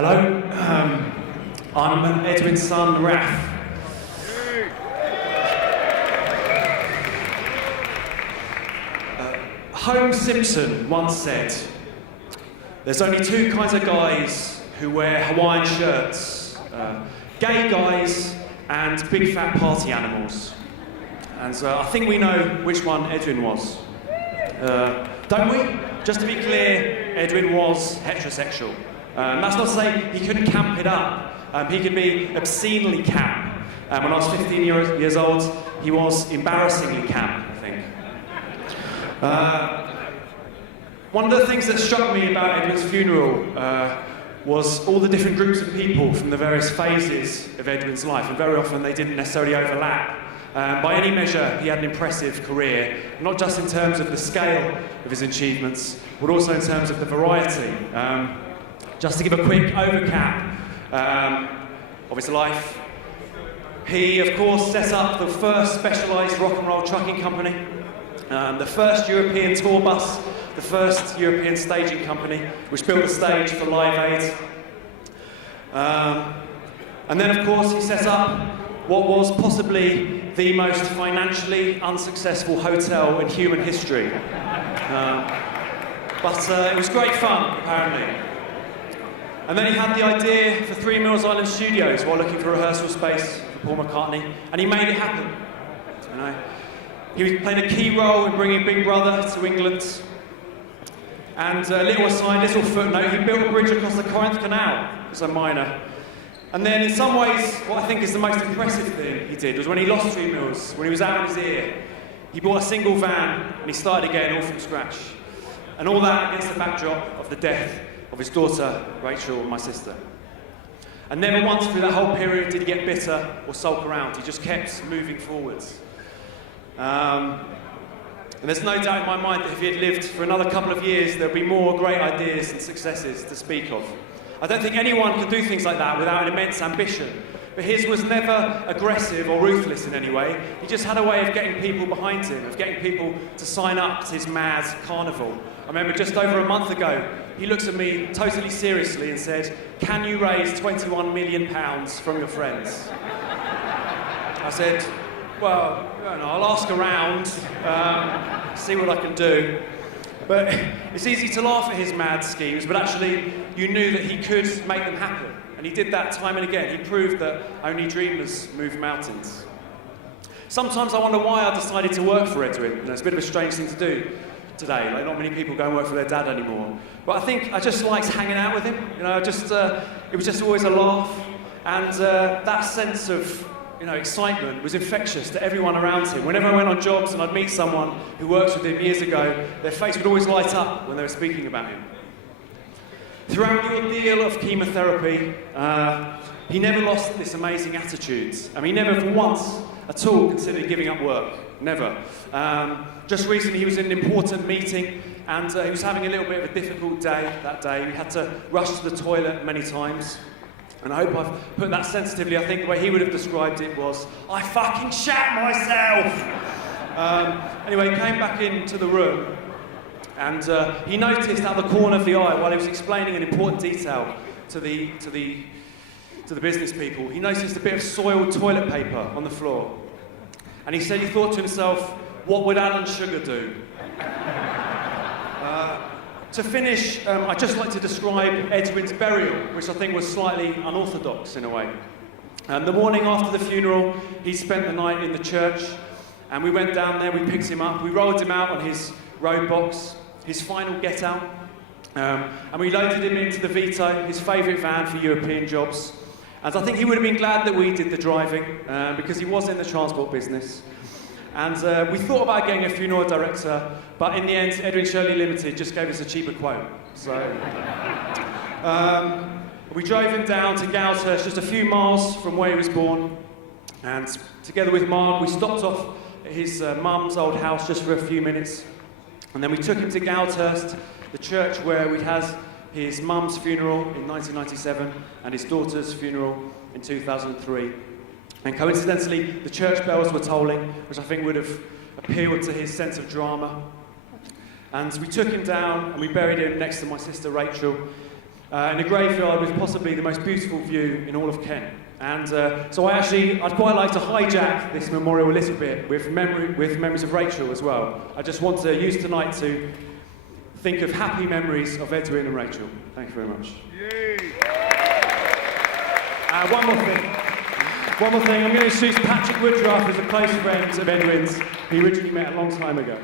Hello, I'm Edwin's son, Raph. Holmes Simpson once said, "There's only two kinds of guys who wear Hawaiian shirts, gay guys and big fat party animals." And I think we know which one Edwin was. Don't we? Just to be clear, Edwin was heterosexual. That's not to say he couldn't camp it up. He could be obscenely camp. When I was 15 years old, he was embarrassingly camp, I think. One of the things that struck me about Edwin's funeral was all the different groups of people from the various phases of Edwin's life, and very often they didn't necessarily overlap. By any measure, he had an impressive career, not just in terms of the scale of his achievements, but also in terms of the variety. Just to give a quick overcap of his life, he, of course, set up the first specialised rock and roll trucking company, the first European tour bus, the first European staging company, which built a stage for Live Aid. And then, of course, he set up what was possibly the most financially unsuccessful hotel in human history. But it was great fun, apparently. And then he had the idea for 3 Mills Island Studios while looking for rehearsal space for Paul McCartney, and he made it happen. You know, he played a key role in bringing Big Brother to England. And a little aside, little footnote, he built a bridge across the Corinth Canal as a minor. And then in some ways, what I think is the most impressive thing he did was when he lost 3 Mills, when he was out of his ear, he bought a single van and he started again all from scratch. And all that against the backdrop of the death of his daughter, Rachel, and my sister. And never once through that whole period did he get bitter or sulk around. He just kept moving forwards. And there's no doubt in my mind that if he had lived for another couple of years, there'd be more great ideas and successes to speak of. I don't think anyone can do things like that without an immense ambition. But his was never aggressive or ruthless in any way. He just had a way of getting people behind him, of getting people to sign up to his mad carnival. I remember just over a month ago, he looked at me totally seriously and said, "Can you raise £21 million from your friends?" I said, "Well, I'll ask around, see what I can do." But it's easy to laugh at his mad schemes, but actually you knew that he could make them happen. And he did that time and again. He proved that only dreamers move mountains. Sometimes I wonder why I decided to work for Edwin. It's a bit of a strange thing to do today. Like, not many people go and work for their dad anymore. But I think I just liked hanging out with him. It was just always a laugh. And that sense of excitement was infectious to everyone around him. Whenever I went on jobs and I'd meet someone who worked with him years ago, their face would always light up when they were speaking about him. Throughout the ordeal of chemotherapy, he never lost this amazing attitude. I mean, he never for once at all considered giving up work. Never. Just recently he was in an important meeting and he was having a little bit of a difficult day that day. He had to rush to the toilet many times. And I hope I've put that sensitively. I think the way he would have described it was, "I fucking shat myself!" Anyway, he came back into the room and he noticed out the corner of the eye while he was explaining an important detail to the business people, he noticed a bit of soiled toilet paper on the floor. And he said he thought to himself, "What would Alan Sugar do?" To finish, I'd just like to describe Edwin's burial, which I think was slightly unorthodox in a way. The morning after the funeral, he spent the night in the church, and we went down there, we picked him up, we rolled him out on his road box, his final get-out, and we loaded him into the Vito, his favourite van for European jobs. And I think he would have been glad that we did the driving, because he was in the transport business. And we thought about getting a funeral director, but in the end, Edwin Shirley Limited just gave us a cheaper quote. So we drove him down to Galshurst, just a few miles from where he was born. And together with Mark, we stopped off at his mum's old house just for a few minutes. And then we took him to Galshurst, the church where we had his mum's funeral in 1997 and his daughter's funeral in 2003. And coincidentally, the church bells were tolling, which I think would have appealed to his sense of drama. And we took him down and we buried him next to my sister Rachel. in a graveyard with possibly the most beautiful view in all of Kent. And so I'd quite like to hijack this memorial a little bit with memories of Rachel as well. I just want to use tonight to think of happy memories of Edwin and Rachel. Thank you very much. One more thing. I'm going to introduce Patrick Woodruff as a close friend of Edwin's. He originally met a long time ago.